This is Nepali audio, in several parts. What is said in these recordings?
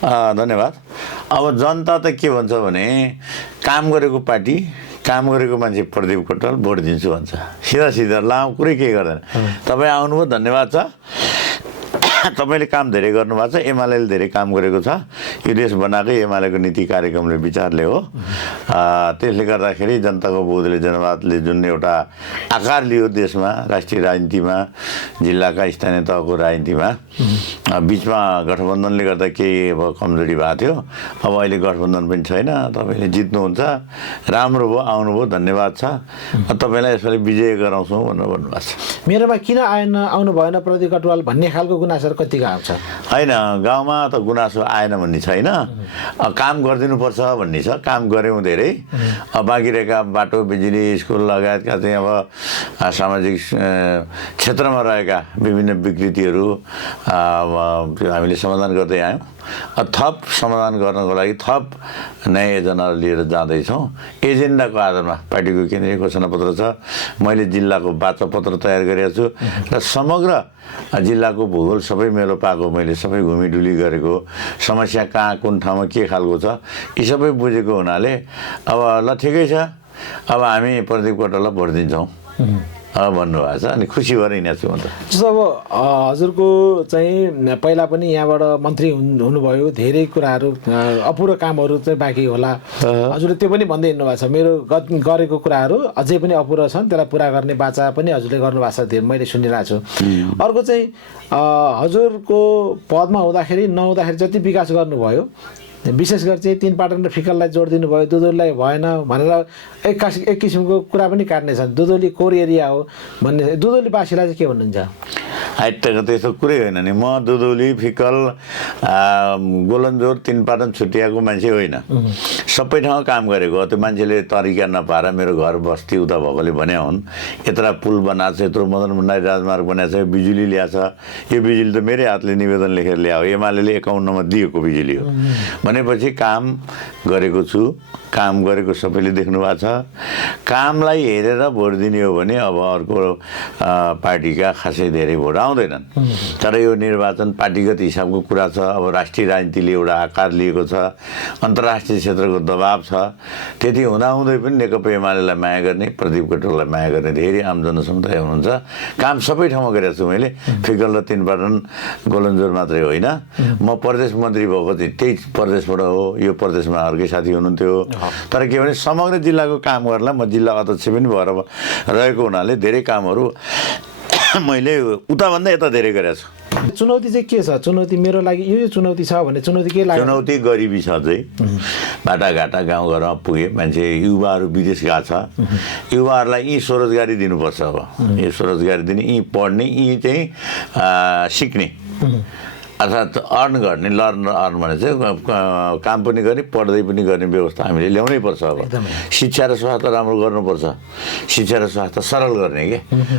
धन्यवाद। अब जनता त के भन्छ भने काम गरेको पार्टी काम गरेको मान्छे प्रदीप कटुवाल भोट दिन्छु भन्छ। सिधा लामो कुरै केही गर्दैन। तपाईँ आउनुभयो धन्यवाद छ। तपाईँले काम धेरै गर्नुभएको छ। एमाले धेरै काम गरेको छ। यो देश बनाएकै एमालेको नीति कार्यक्रमले विचारले हो। त्यसले गर्दाखेरि जनताको बहुदलीय जनवादले जुन एउटा आकार लियो देशमा, राष्ट्रिय राजनीतिमा, जिल्लाका स्थानीय तहको राजनीतिमा, बिचमा गठबन्धनले गर्दा केही अब कमजोरी भएको थियो। अब अहिले गठबन्धन पनि छैन। तपाईँले जित्नुहुन्छ, राम्रो भयो, आउनुभयो, धन्यवाद छ। तपाईँलाई यसपालि विजय गराउँछौँ भनेर भन्नुभएको छ। मेरोमा किन आउनु भएन प्रदीप कटुवाल भन्ने खालको गुनासो कतिको आउँछ? होइन, गाउँमा त गुनासो आएन भन्ने छैन। काम गरिदिनुपर्छ भन्ने छ। काम गऱ्यौँ धेरै। बाँकी रहेका बाटो, बिजुली, स्कुल लगायतका चाहिँ अब सामाजिक क्षेत्रमा रहेका विभिन्न विकृतिहरू हामीले समाधान गर्दै आयौँ। थप समाधान गर्नको लागि थप नयाँ एजेन्डाहरू लिएर जाँदैछौँ। एजेन्डाको आधारमा पार्टीको केन्द्रीय घोषणापत्र छ। मैले जिल्लाको वाचापत्र तयार गरेको छु र समग्र जिल्लाको भूगोल सबै मेलो पाएको, मैले सबै घुमिडुली गरेको, समस्या कहाँ कुन ठाउँमा के खालको छ यी सबै बुझेको हुनाले अब ल ठिकै छ, अब हामी प्रदीप कटुवाललाई भोट दिन्छौँ भन्नुभएको छ। अनि खुसी भएर हिँडेको छु म त। जस्तो अब हजुरको चाहिँ पहिला पनि यहाँबाट मन्त्री हुनुभयो, धेरै कुराहरू अपुरो कामहरू चाहिँ बाँकी होला, हजुरले त्यो पनि भन्दै हिँड्नु भएको छ। मेरो गरेको कुराहरू अझै पनि अपुरो छन्, त्यसलाई पुरा गर्ने बाचा पनि हजुरले गर्नुभएको छ, मैले सुनिरहेको छु। अर्को चाहिँ हजुरको पदमा हुँदाखेरि नहुँदाखेरि जति विकास गर्नुभयो, विशेष गरी चाहिँ तीन पाटन र फिकललाई जोड दिनुभयो, दुधौलीलाई भएन भनेर एक किसिमको कुरा पनि काट्ने छन्। दुधौली कोर एरिया हो भन्ने, दुधौलीवासीलाई चाहिँ के भन्नुहुन्छ? त्यस्तो कुरै होइन नि। म दुधौली, फिकल, गोलन्जोर, तीन पाटन छुट्याएको मान्छे होइन। सबै ठाउँ काम गरेको हो। त्यो मान्छेले तरिका नपाएर मेरो घर बस्ती उता भएकोले भने हुन्। यत्रो पुल बनाएको छ, यत्रो मदन भण्डारी राजमार्ग बनाएको छ, बिजुली ल्याएको छ। यो बिजुली त मेरै हातले निवेदन लेखेर ल्यायो। एमाले 51मा दिएको बिजुली हो भनेपछि काम गरेको छु। काम गरेको सबैले देख्नु भएको छ। कामलाई हेरेर भोट दिने हो भने अब अर्को पार्टीका खासै धेरै भोट आउँदैनन्। तर यो निर्वाचन पार्टीगत हिसाबको कुरा छ। अब राष्ट्रिय राजनीतिले एउटा आकार लिएको छ, अन्तर्राष्ट्रिय क्षेत्रको दबाब छ। त्यति हुँदाहुँदै पनि नेकपा एमालेलाई माया गर्ने, प्रदीप कटुवाललाई माया गर्ने धेरै आम जनसमुदाय हुनुहुन्छ। काम सबै ठाउँमा गरेको छु मैले। फिकल र तीन पाटन, गोलन्जोर मात्रै होइन। म प्रदेश मन्त्री भएको चाहिँ त्यही प्रदेशबाट हो। यो प्रदेशमा अर्कै साथी हुनुहुन्थ्यो। तर के भने समग्र जिल्लाको काम गर्नलाई म जिल्ला अध्यक्ष पनि भएर रहेको हुनाले धेरै कामहरू मैले उताभन्दा यता धेरै गरेको छु। चुनौती चाहिँ के छ? चुनौती मेरो लागि यो चुनौती छ भने चुनौती के लाग्यो? चुनौती गरिबी छ चाहिँ। बाटाघाटा गाउँघरमा पुगे मान्छे, युवाहरू विदेश गएको छ। युवाहरूलाई यी स्वरोजगारी दिनुपर्छ। अब यी स्वरोजगारी दिने, यी पढ्ने, यी चाहिँ सिक्ने, अर्थात् अर्न गर्ने। अर्न भने चाहिँ काम पनि गर्ने, पढ्दै पनि गर्ने व्यवस्था हामीले ल्याउनै पर्छ। अब शिक्षा र स्वास्थ्य राम्रो गर्नुपर्छ। शिक्षा र स्वास्थ्य सरल गर्ने के।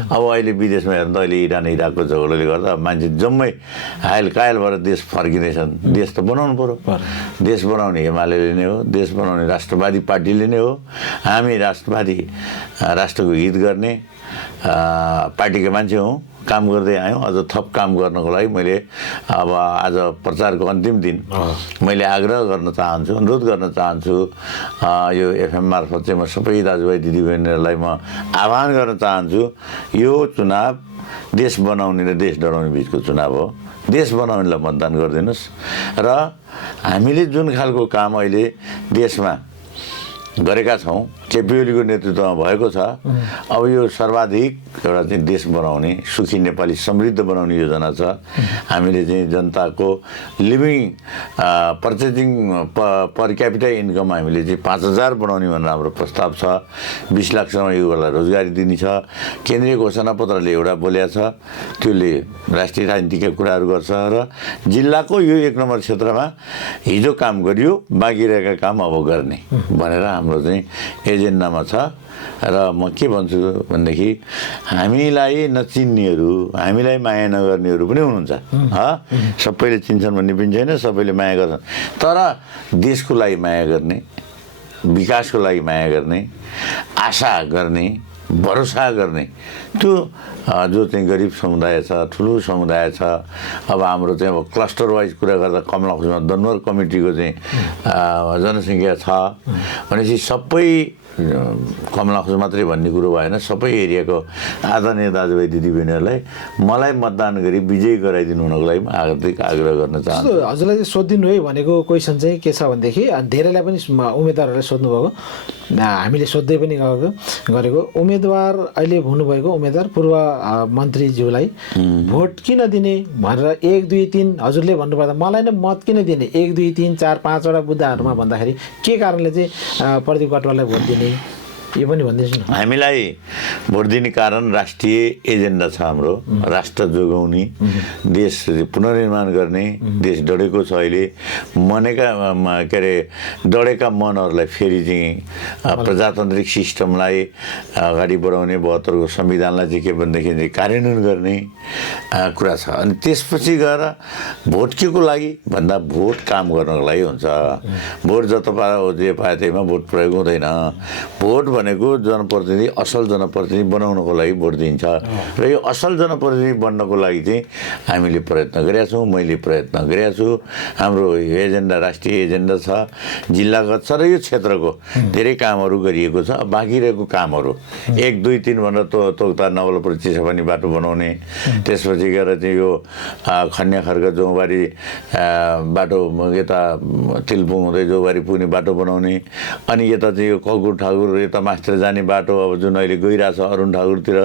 अब अहिले विदेशमा हेर्नु त अहिले इराकको झगडाले गर्दा मान्छे जम्मै हायल कायल भएर देश फर्किँदैछन्। देश त बनाउनु पर्यो। देश बनाउने एमाले नै हो। देश बनाउने राष्ट्रवादी पार्टीले नै हो। हामी राष्ट्रवादी, राष्ट्रको हित गर्ने पार्टीका मान्छे हौँ। काम गर्दै आयौँ। अझ थप काम गर्नको लागि मैले अब आज प्रचारको अन्तिम दिन मैले आग्रह गर्न चाहन्छु, अनुरोध गर्न चाहन्छु। यो एफएम मार्फत चाहिँ म सबै दाजुभाइ दिदीबहिनीहरूलाई म आह्वान गर्न चाहन्छु। यो चुनाव देश बनाउने र देश डराउने बिचको चुनाव हो। देश बनाउनेलाई मतदान गरिदिनुहोस्। र हामीले जुन खालको काम अहिले देशमा गरेका छौँ, केपी ओलीको नेतृत्वमा भएको छ। अब यो सर्वाधिक एउटा चाहिँ देश बनाउने, सुखी नेपाली समृद्ध बनाउने योजना छ। हामीले चाहिँ जनताको लिभिङ पर्चेजिङ पर क्यापिटा इन्कम हामीले चाहिँ 5,000 बनाउने भनेर हाम्रो प्रस्ताव छ। 20 लाखसम्म युवालाई रोजगारी दिने छ। केन्द्रीय घोषणापत्रले एउटा बोलेको छ, त्यसले राष्ट्रिय राजनीतिका कुराहरू गर्छ। र जिल्लाको यो 1 नम्बर क्षेत्रमा हिजो काम गरियो, बाँकी रहेका काम अब गर्ने भनेर हाम्रो चाहिँ एजेन्डामा छ। र म के भन्छु भनेदेखि हामीलाई नचिन्नेहरू, हामीलाई माया नगर्नेहरू पनि हुनुहुन्छ। सबैले चिन्छन् भन्ने पनि छैन, सबैले माया गर्छन्। तर देशको लागि माया गर्ने, विकासको लागि माया गर्ने, आशा गर्ने भरोसा गर्ने त्यो जो चाहिँ गरिब समुदाय छ, ठुलो समुदाय छ। अब हाम्रो चाहिँ अब क्लस्टर वाइज कुरा गर्दा कमलाखुसीमा दनवर कमिटीको चाहिँ जनसङ्ख्या छ भनेपछि सबै कमलाखुस मात्रै भन्ने कुरो भएन, सबै एरियाको आदरणीय दाजुभाइ दिदीबहिनीहरूलाई मलाई मतदान गरी विजयी गराइदिनु हुनको लागि म हार्दिक आग्रह गर्न चाहन्छु। हजुरलाई चाहिँ सोधिदिनु है भनेको क्वेसन चाहिँ के छ भनेदेखि धेरैलाई पनि उम्मेदवारहरूलाई सोध्नुभएको, हामीले सोध्दै पनि गरेको उम्मेदवार अहिले हुनुभएको उम्मेदवार पूर्व मन्त्रीज्यूलाई भोट किन दिने भनेर 1 2 3 हजुरले भन्नुपर्दा मलाई नै मत किन दिने 1 2 3 4 5 वटा मुद्दाहरूमा भन्दाखेरि के कारणले चाहिँ प्रदीप कटुवाललाई भोट दिने यो पनि भनिदिनुहोस् न। हामीलाई भोट दिने कारण राष्ट्रिय एजेन्डा छ हाम्रो, राष्ट्र जोगाउने, देश पुनर्निर्माण गर्ने, देश डढेको छ अहिले, मनेका के अरे डढेका मनहरूलाई फेरि चाहिँ प्रजातान्त्रिक सिस्टमलाई अगाडि बढाउने, 72 को संविधानलाई चाहिँ के भनेदेखि कार्यान्वयन गर्ने कुरा छ। अनि त्यसपछि गएर भोट के को लागि भन्दा भोट काम गर्नको लागि हुन्छ। भोट जता पाए जे पाए त्यहीमा भोट प्रयोग हुँदैन। भोट भनेको जनप्रतिनिधि, असल जनप्रतिनिधि बनाउनको लागि भोट दिन्छ र यो असल जनप्रतिनिधि बन्नको लागि चाहिँ हामीले प्रयत्न गरेका छौँ, मैले प्रयत्न गरेका छु। हाम्रो एजेन्डा राष्ट्रिय एजेन्डा छ, जिल्लागत छ र यो क्षेत्रको धेरै कामहरू गरिएको छ। बाँकी रहेको कामहरू 1 2 3 भनेर तोक्ता नवलपुर चिसापानी बाटो बनाउने, त्यसपछि गएर चाहिँ यो खन्या खर्क जोबारी बाटो यता तिलपुङ हुँदै जोबारी पुग्ने बाटो बनाउने, अनि यता चाहिँ यो ककुर ठाकुर यता मास्टर जाने बाटो अब जुन अहिले गइरहेछ अरुण ठाकुरतिर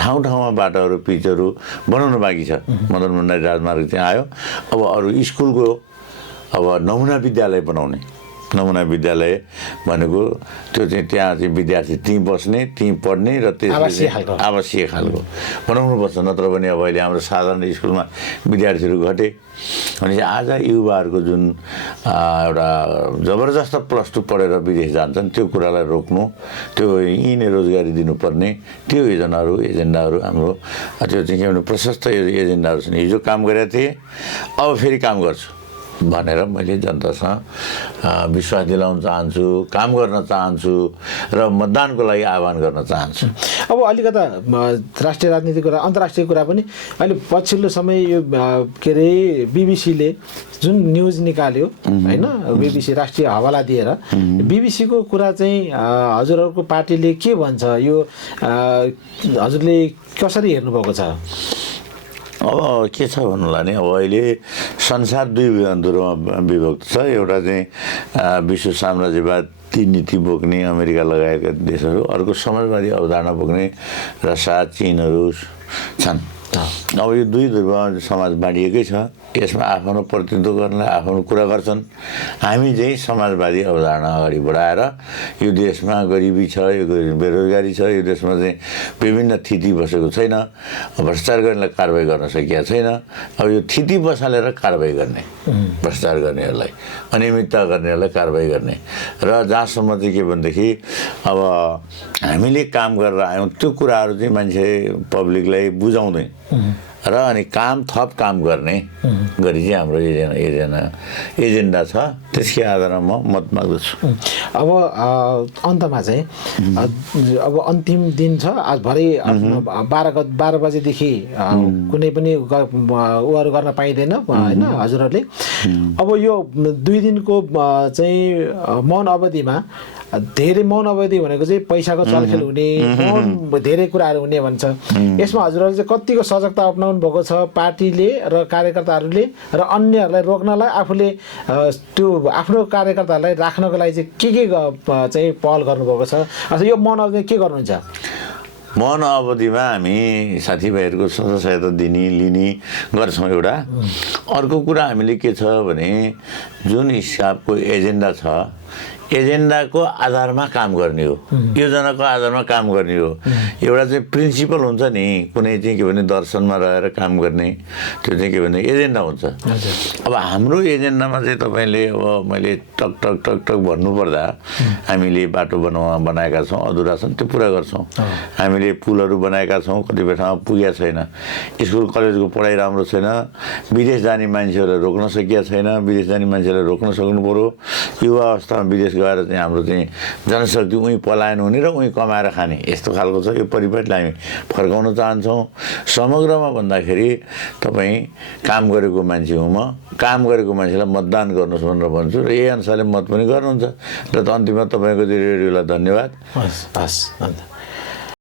ठाउँ ठाउँमा बाटोहरू पिचहरू बनाउनु बाँकी छ। मदन भण्डारी राजमार्ग चाहिँ आयो। अब अरू स्कुलको अब नमुना विद्यालय बनाउने, नमुना विद्यालय भनेको त्यो चाहिँ त्यहाँ चाहिँ विद्यार्थी त्यहीँ बस्ने, त्यहीँ पढ्ने र त्यसपछि आवासीय खालको बनाउनुपर्छ। नत्र भने अब अहिले हाम्रो साधारण स्कुलमा विद्यार्थीहरू घटे भने आज युवाहरूको जुन एउटा जबरजस्त +2 पढेर विदेश जान्छन् त्यो कुरालाई रोक्नु, त्यो यहीँ नै रोजगारी दिनुपर्ने त्यो एजेन्डाहरू हाम्रो त्यो चाहिँ के भने प्रशस्त एजेन्डाहरू छन्। हिजो काम गरेका थिएँ, अब फेरि काम गर्छु भनेर मैले जनतासँग विश्वास दिलाउन चाहन्छु, काम गर्न चाहन्छु र मतदानको लागि आह्वान गर्न चाहन्छु। अब अलिकता राष्ट्रिय राजनीतिक कुरा, अन्तर्राष्ट्रिय कुरा पनि अहिले पछिल्लो समय यो के अरे बीबीसीले जुन न्युज निकाल्यो होइन, बीबीसी राष्ट्रिय हवाला दिएर बीबीसीको कुरा चाहिँ हजुरहरूको पार्टीले के भन्छ, यो हजुरले कसरी हेर्नुभएको छ? अब के छ भन्नुलाई नि, अब अहिले संसार 2 ध्रुवमा विभक्त छ। एउटा चाहिँ विश्व साम्राज्यवादी नीति बोक्ने अमेरिका लगायतका देशहरू, अर्को समाजवादी अवधारणा बोक्ने रसिया, चीनहरू छन्। अब यो 2 ध्रुव समाज बाँडिएकै छ। यसमा आफ्नो प्रतिनिधित्व गर्नलाई आफ्नो कुरा गर्छन्। हामी चाहिँ समाजवादी अवधारणा अगाडि बढाएर यो देशमा गरिबी छ, यो बेरोजगारी छ, यो देशमा चाहिँ विभिन्न थिति बसेको छैन, भ्रष्टाचार गर्नेलाई कारबाही गर्न सकिएको छैन। अब यो थिति बसालेर कारबाही गर्ने, भ्रष्टाचार गर्नेहरूलाई, अनियमितता गर्नेहरूलाई कारबाही गर्ने र जहाँसम्म चाहिँ के भनेदेखि अब हामीले काम गरेर आयौँ त्यो कुराहरू चाहिँ मान्छे पब्लिकलाई बुझाउँदै र अनि थप काम गर्ने गरी चाहिँ हाम्रो एजेन्डा छ। त्यसकै आधारमा म मत माग्दछु। अब अन्तमा चाहिँ अब अन्तिम दिन छ, आज भरे 12 बजेदेखि कुनै पनि उहरू गर्न पाइँदैन होइन हजुरहरूले। अब यो 2 दिनको चाहिँ मौन अवधिमा धेरै मौन अवधि भनेको चाहिँ पैसाको चलखेल हुने, धेरै कुराहरू हुने भन्छ। यसमा हजुरहरूले चाहिँ कतिको सजगता अपनाउनु भएको छ पार्टीले र कार्यकर्ताहरूले र अन्यहरूलाई रोक्नलाई आफूले त्यो आफ्नो कार्यकर्ताहरूलाई राख्नको लागि चाहिँ के चाहिँ पहल गर्नुभएको छ, अथवा यो मौन अवधि के गर्नुहुन्छ? मौन अवधिमा हामी साथीभाइहरूको सहायता लिने गर्छौँ एउटा। अर्को कुरा हामीले के छ भने जुन हिसाबको एजेन्डा छ, एजेन्डाको आधारमा काम गर्ने हो, योजनाको आधारमा काम गर्ने हो। एउटा चाहिँ प्रिन्सिपल हुन्छ नि, कुनै चाहिँ के भने दर्शनमा रहेर काम गर्ने, त्यो चाहिँ के भने एजेन्डा हुन्छ। अब हाम्रो एजेन्डामा चाहिँ तपाईँले अब मैले टक टक टक टक भन्नुपर्दा हामीले बाटो बनाएका छौँ, अधुरा छन्, त्यो पुरा गर्छौँ। हामीले पुलहरू बनाएका छौँ, कतिपय ठाउँमा पुगेको छैन। स्कुल कलेजको पढाइ राम्रो छैन, विदेश जाने मान्छेहरूलाई रोक्न सकिएको छैन, विदेश जाने मान्छेलाई रोक्न सक्नु पर्यो। युवा अवस्थामा विदेश गएर चाहिँ हाम्रो चाहिँ जनशक्ति उहीँ पलायन हुने र उहीँ कमाएर खाने यस्तो खालको छ। यो परिपाटीलाई हामी फर्काउन चाहन्छौँ। समग्रमा भन्दाखेरि तपाईँ काम गरेको मान्छे हुँ म, काम गरेको मान्छेलाई मतदान गर्नुहोस् भनेर भन्छु र यही अनुसारले मत पनि गर्नुहुन्छ। र त अन्तिममा तपाईँको रेडियोलाई धन्यवाद। हस् हस्।